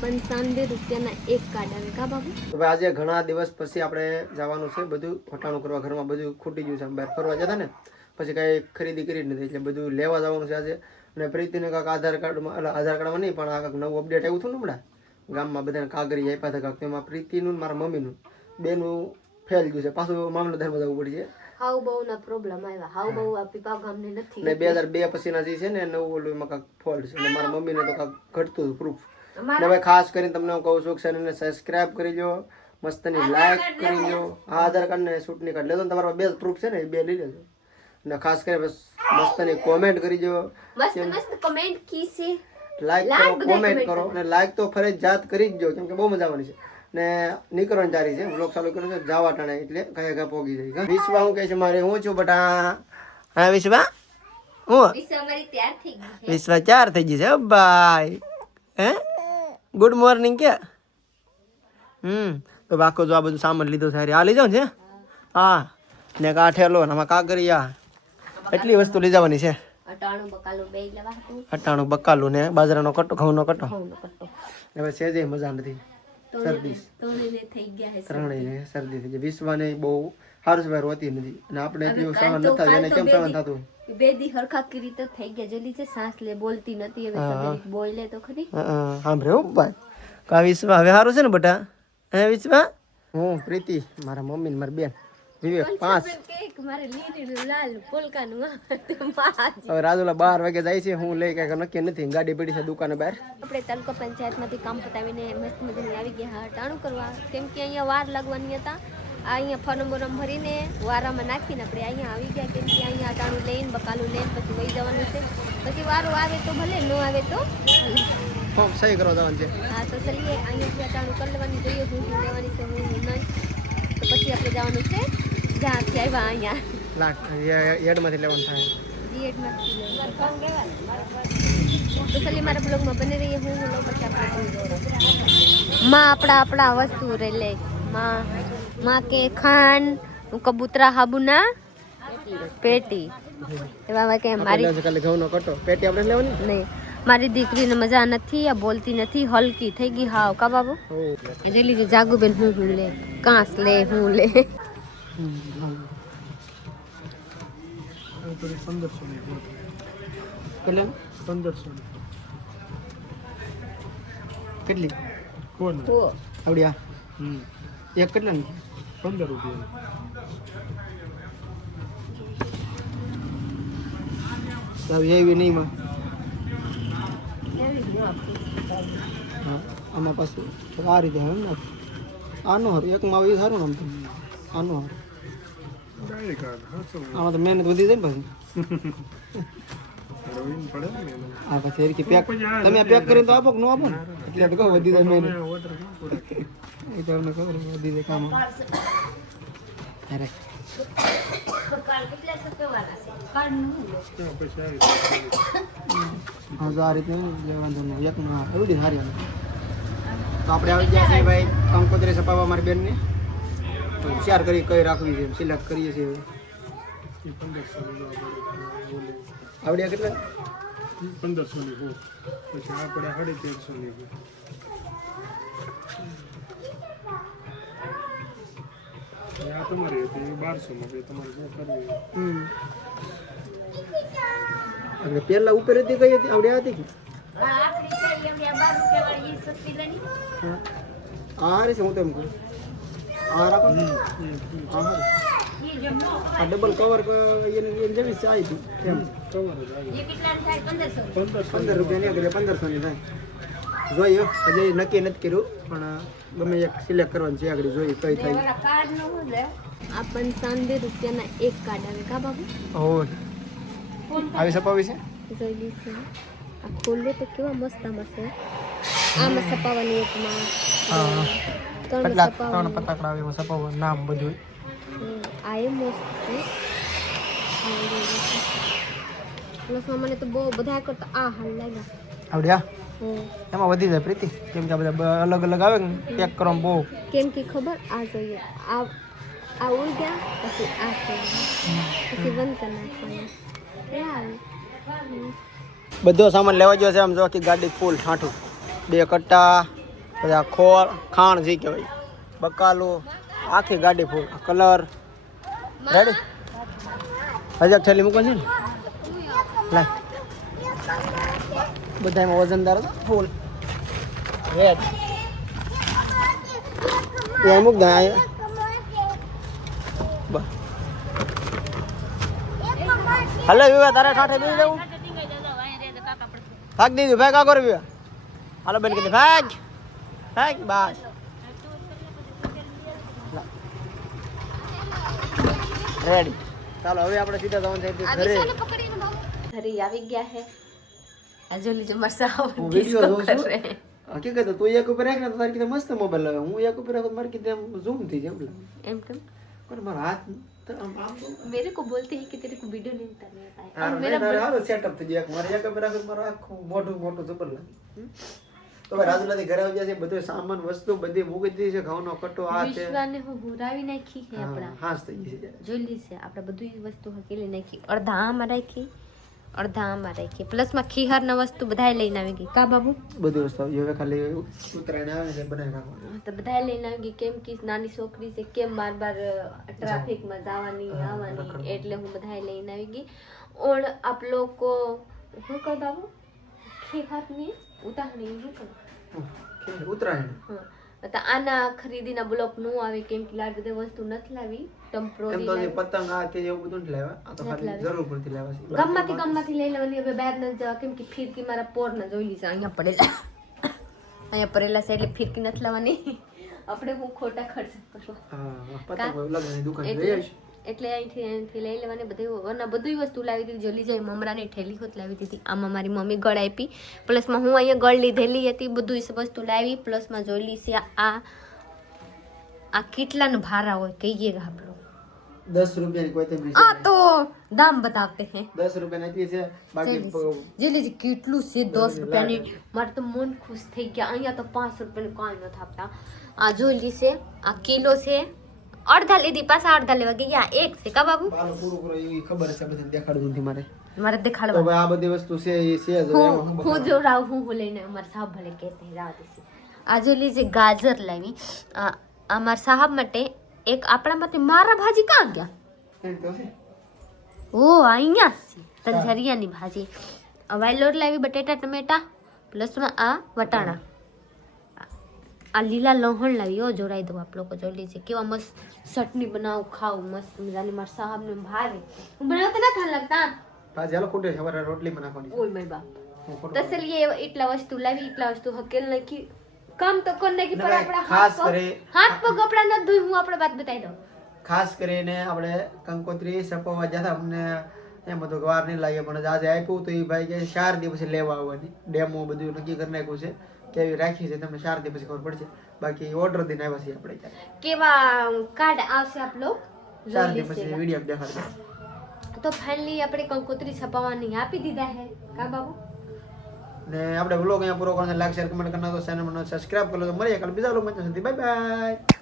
₹55 એક કાર્ડ આવે કા બાબુ? તો ભાઈ આજે ઘણા દિવસ પછી આપણે જવાનું છે, બધું હટાણું કરવા, ઘરમાં બધું ખૂટી ગયું છે. બહાર ફરવા જતા ને પછી કાંઈ ખરીદી કરી જ નથી, એટલે બધું લેવા જવાનું છે આજે. અને પ્રીતિને કાંઈક આધાર કાર્ડમાં નહીં પણ આ કાંઈક નવું અપડેટ આવ્યું હતું ને હમણાં ગામમાં બધાને કાગળી આપ્યા હતા કાંઈક, તેમાં પ્રીતિનું ને મારા મમ્મીનું બેનું ફેલ ગયું છે, પાછું મામલતદારમાં જવું પડી છે. હાવ બહુના પ્રોબ્લેમ આવ્યા, હાવ બહુ આ પીપા ગામને નથી ને 2002 પછીના જે છે ને નવું ઓલું એમાં કાંઈક ફોલ્ટ છે, અને મારા મમ્મીને તો કાંઈક ઘટતું હતું પ્રૂફ. ને ભાઈ ખાસ કરીને તમને હું કહું છું કે ચેનલને સબસ્ક્રાઇબ કરી લો, મસ્તની લાઈક કરી લો. આ આધાર કાર્ડ ને ચૂંટણી કાર્ડ લેજો ને તમારા બે પ્રૂફ છે ને એ બે લઈ લેજો. ને ખાસ કરીને મસ્તની કોમેન્ટ કરી દો, મસ્ત કમેન્ટ કીસે, લાઈક કરો, કોમેન્ટ કરો, અને લાઈક તો ફરજિયાત કરી જ જો, કેમ કે બહુ મજા આવવાની છે. ને નીકળવાની તારી છે, વ્લોગ ચાલુ કર્યો છે જાવા ટાણે, એટલે કયા કયા પોગી જાય. વિશ્વા હું કહે છે મારે, હું છું બટા. હા વિશ્વા, હું વિશ્વા 4 થઈ ગઈ છે ભાઈ. હે ગુડ મોર્નિંગ કે તો બાકો જો આ બધું સામાન લીધું છે, આ લઈ જાવ છે. હા ને કાઠેલો ને આમાં કાગરિયા, એટલી વસ્તુ લઈ જવાની છે. અટાણું બકાલું ને બાજરાનો કટ્ટો, ઘઉંનો કટ્ટો. હવે સેજે મજા નથી, શરદી ત્રણેય શરદી થઈ ગઈ. વિશ્વાને બહુ સારું છે, રોતી નથી, અને આપણે એટલું સહન નથી થતું, એને કેમ સહન થતું? બે દી હરખા કરી તો થઈ ગયા, જલ્દી છે સાસ લે, બોલતી નથી હવે, કદરી બોલે તો ખરી. સાંભળે હો ભાઈ, કા વિશ્વા હવે સારું છે ને બટા? હે વિશ્વા, હું પ્રીતિ, મારા મમ્મી ને મારા બેન વિવેક 5. મારે લીલી લાલ પોલકાનું. હવે રાજુલા 12 વાગે જાય છે, હું લઈ કઈ નક્કી નથી, ગાડી પડી છે દુકાને બહાર. આપણે તાલુકા પંચાયતમાંથી કામ પતાવીને મસ્ત મજાની આવી ગયા હટાણું કરવા, કેમ કે અહીંયા વાર લાગવાની હતા. અહીંયા ફોર્મ બોરમ ભરીને વારામાં નાખીને આપણે અહીંયા આવી ગયા, કેમ કે અહીંયા હટાણું લઈને બકાલું લઈને પછી વહી જવાનું છે. પછી વારો આવે તો ભલે, ન આવે તો સહી કરવા જવાનું છે. હા તો ચલીએ, અહીંયાથી હટાણું કરી લેવાની, જોઈએ હું લેવાની છે, હું નહીં તો પછી આપણે જવાનું છે જ્યાંથી આવ્યા અહીંયા યાર્ડમાંથી લેવાનું થાય. તો ચલી મારા બ્લોગમાં બની રહીએ, હું લો પછી આપણે માં આપણા વસ્તુ રે લે માં કે ખાંડ કબૂતરા હાબુના પેટી એવા કે મારી ઘઉંનો કટ્ટો પેટી આપણે લેવાની નહીં. મારી દીકરીને મજા નથી, આ બોલતી નથી, હલકી થઈ ગઈ હાવ કા બાબુ. જોઈ લીધી જાગુબેન, હું લે કાંસ લે, હું લે 1500 કેટલી આવડ્યા એક કેટલા ની 15 રૂપિયા એવી નહીં માં. આમાં પાછું આ રીતે એમ ને આનું સારું, એકમાં આવે એ સારું ને, આમ તો આનું સારું. આમાં તો મહેનત વધી જાય ને પછી. હા પછી પેક તમે પેક કરીને તો આપો કે ન આપો ને, એટલે તો કહો વધી જાય મહેનત. એ તો અમને ખબર વધી જાય કામ. અરે હા તો આ રીતે વાંધો નહીં, એકમાં એવડી સારી. તો આપણે આવી ગયા છીએ ભાઈ કંકોત્રી સપાવવા મારી બેનને, તો શેર કરી કઈ રાખવી છે સિલેક્ટ કરીએ છીએ. આવડ્યા કેટલા? 1500 ની હો, પછી આપણે 1350 ની. આ તમારી હતી 1200 માં, તમારે શું કરવું? એટલે પેલા ઉપર હતી કઈ હતી? આવડ્યા હતી કે આ રે છે? હું તો એમ કહું આ રાખો, આ ડબલ કવર એની જેવી છે આવી હતી એમ. કવર જ આવી 15 રૂપિયા ની, 1500 ની થાય. જોઈએ હજી નક્કી નથી કર્યું, પણ ગમે એક સિલેક્ટ કરવાનું છે, આગળ જોઈએ કઈ થાય. આ ₹55 એક કાર્ડ આવે કા બાબુ? આવી સપાવી છે, જોઈ લીધી. આ ખોલે તો કેવા મસ્ત છે. આમાં સપાવાની એકમાં ત્રણ પતાકડા આવે સપાવવા નામ બધું. આ એ મસ્ત છે. પ્લસમાં મને તો બહુ બધા કરતા આ હાલ લાગ્યા. આવડ્યા એમાં વધી જાય પ્રીતિ, કેમ કે બધા અલગ અલગ આવે ને પેક કરવામાં બહુ. કેમ કે ખબર આ જોઈએ આ ઉડ ગયા પછી આ પછી બંધ કરી નાખવાનું. બધો સામાન લેવા ગયો છે. આમ જો કે ગાડી ફૂલ ઠાઠું, 2 કટ્ટા પછી આ ખોળ ખાણ જે કહેવાય બકાલું આખી ગાડી ફૂલ કલર રેડી હજી એક થેલી મૂકો છે ને લાય બધા એમાં વજનદાર હતા ફૂલ રેડ એ મૂક દે હલે વિવા તારે ઠાઠે બેસી જવું ભાગ દીધું ભાગ આગળ વિવા હાલો બેન કીધું ભાગ ભાગ બસ રેડી ચાલો હવે આપણે સીધા જવાનું છે ઘરે ઘરે આવી ગયા હે આજોલી જે મરસા હું વિડિયો જોઉં છું હકીકત તું એક ઉપર રાખ ને તારી કીધે મસ્ત મોબાઈલ લાવે હું એક ઉપર રાખું મારી કીધે ઝૂમ થઈ જાય એમ કેમ પણ મારો હાથ मेरे को बोलते हैं कि तेरे को वीडियो नहीं उतारने आता है और मेरा सेटअप થઈ જાય મારે એક ઉપર રાખું મારો આખું મોટું જબર લાગે તો ભાઈ રાજુલાથી ઘરે આવી જાય છે બધો સામાન વસ્તુ બધી મૂકી દીધી છે ઘઉંનો કટો આ છે વિશ્વાને હું હુરાવી નાખી છે આપણા હાસ થઈ ગઈ છે જોઈ લીધી છે આપણે બધી વસ્તુ હકેલી નાખી અડધા આમાં રાખી અડધા આમાં રાખી પ્લસમાં ખીહરના વસ્તુ બધાય લઈને આવી ગઈ કા બાબુ બધી વસ્તુ આવી હવે ખાલી ઉતરાઈને આવે ને બનાવી રાખવાનું તો બધાય લઈને આવી ગઈ કેમ કે નાની છોકરી છે કેમ બાર ટ્રાફિકમાં જવાની આવવાની એટલે હું બધાય લઈને આવી ગઈ ઓર આપ લોગ કો હું કહું બાબુ ખીહરની ઉતારણી હું કહું ઉતરાયણ હા તો આના ખરીદીના બ્લોક નું આવે કેમ કે આ બધી વસ્તુ નથી લાવી એમ તો ટેમ્પરરી જે પતંગ આ તે એવું બધું નથી લાવ્યા આ તો ખાલી જરૂર પડતી લાવવા છે ગમમાંથી લઈ લેવાની હવે બહાર ન જવા કેમ કે ફિરકી મારા પોર ન જોઈ લીધા અહીંયા પડેલા છે એટલે ફિરકી નથી લાવવાની આપણે હું ખોટા ખર્ચ કરવા હા પતંગ લગવાની દુકાન જઈ આવીશ એટલે અહીંથી લઈ લેવાની બધી વસ્તુ લાવી દીધી જોલી જાય મમરાની ઠેલી હોત લાવી દીધી આમાં મારી મમ્મી ગળ આપી પ્લસમાં હું અહીંયા ગળ લીધેલી હતી બધું વસ્તુ લાવી પ્લસમાં જોઈ છે આ કેટલાનો ભારા હોય કહીએ આપણો 10 રૂપિયાની કોઈ તેમ આ તો દામ બતાવતે હે 10 રૂપિયા નથી છે બાકી જેલી કેટલું છે 10 રૂપિયાની મારે તો મન ખુશ થઈ ગયા અહીંયા તો 5 રૂપિયાનું કાંઈ નથી આપતા આ જોઈ છે આ કિલો છે અડધા લીધી પાછા અડધા લેવા ગયા એક છે કા બાબુ પાલો પૂરું કરો એવી ખબર છે બધી દેખાડું નથી મારે દેખાડવા તો ભાઈ આ બધી વસ્તુ છે એ છે જ હું જો રાવ હું લઈને અમારા સાહેબ ભલે કહેતે રાવ દેસી આ જો લીજે ગાજર લાવી આ અમારા સાહેબ માટે એક આપણા માટે મારા ભાજી ક્યાં ગયા એમ તો છે ઓ અહીંયા છે તંજરિયાની ભાજી વાયલોર લાવી બટેટા ટમેટા પ્લસમાં આ વટાણા આ લીલા લહણ લાવી ઓ જોડાઈ દો આપ લોકો જોઈ લીજે કેવા મસ્ત ચટણી બનાવું ખાવું મસ્ત મજાની મારા સાહેબને ભાવે હું બનાવતા ના થા લગતા ભાજી હાલો ખોટે સવારે રોટલી બનાવવાની ઓય માય બાપ તો ચलिए એટલા વસ્તુ લાવી એટલા વસ્તુ હકેલ નાખી કામ તો કરને કે પર આપણા ખાસ કરે હાથ પગ આપણા ન ધોઈ હું આપણે વાત બતાવી દઉં ખાસ કરીને આપણે કંકોત્રી સપવા જતા અમને એમ બધું વાર નહીં લાગે પણ આજે આપ્યું તો એ ભાઈ કે 4 દિવસ પછી લેવા આવવાની ડેમો બધું નક્કી કરી નાખ્યું છે કેવી રાખી છે તમને 4 દિવસ પછી ખબર પડશે બાકી ઓર્ડર દઈને આવ્યા છે આપણે કેવા કાર્ડ આવશે આપ લોગ 4 દિવસ પછી વિડિયો દેખાડશે તો ફાઇનલી આપણે કંકોત્રી છપાવવાની આપી દીધા હે કા બાબુ ને આપણે વ્લોગ અહીંયા પૂરો કરવાનો લાઈક શેર કમેન્ટ કરना તો ચેનલ ને સબસ્ક્રાઇબ કરી લો તો મળીએ કાલે બીજા વ્લોગમાં બાય બાય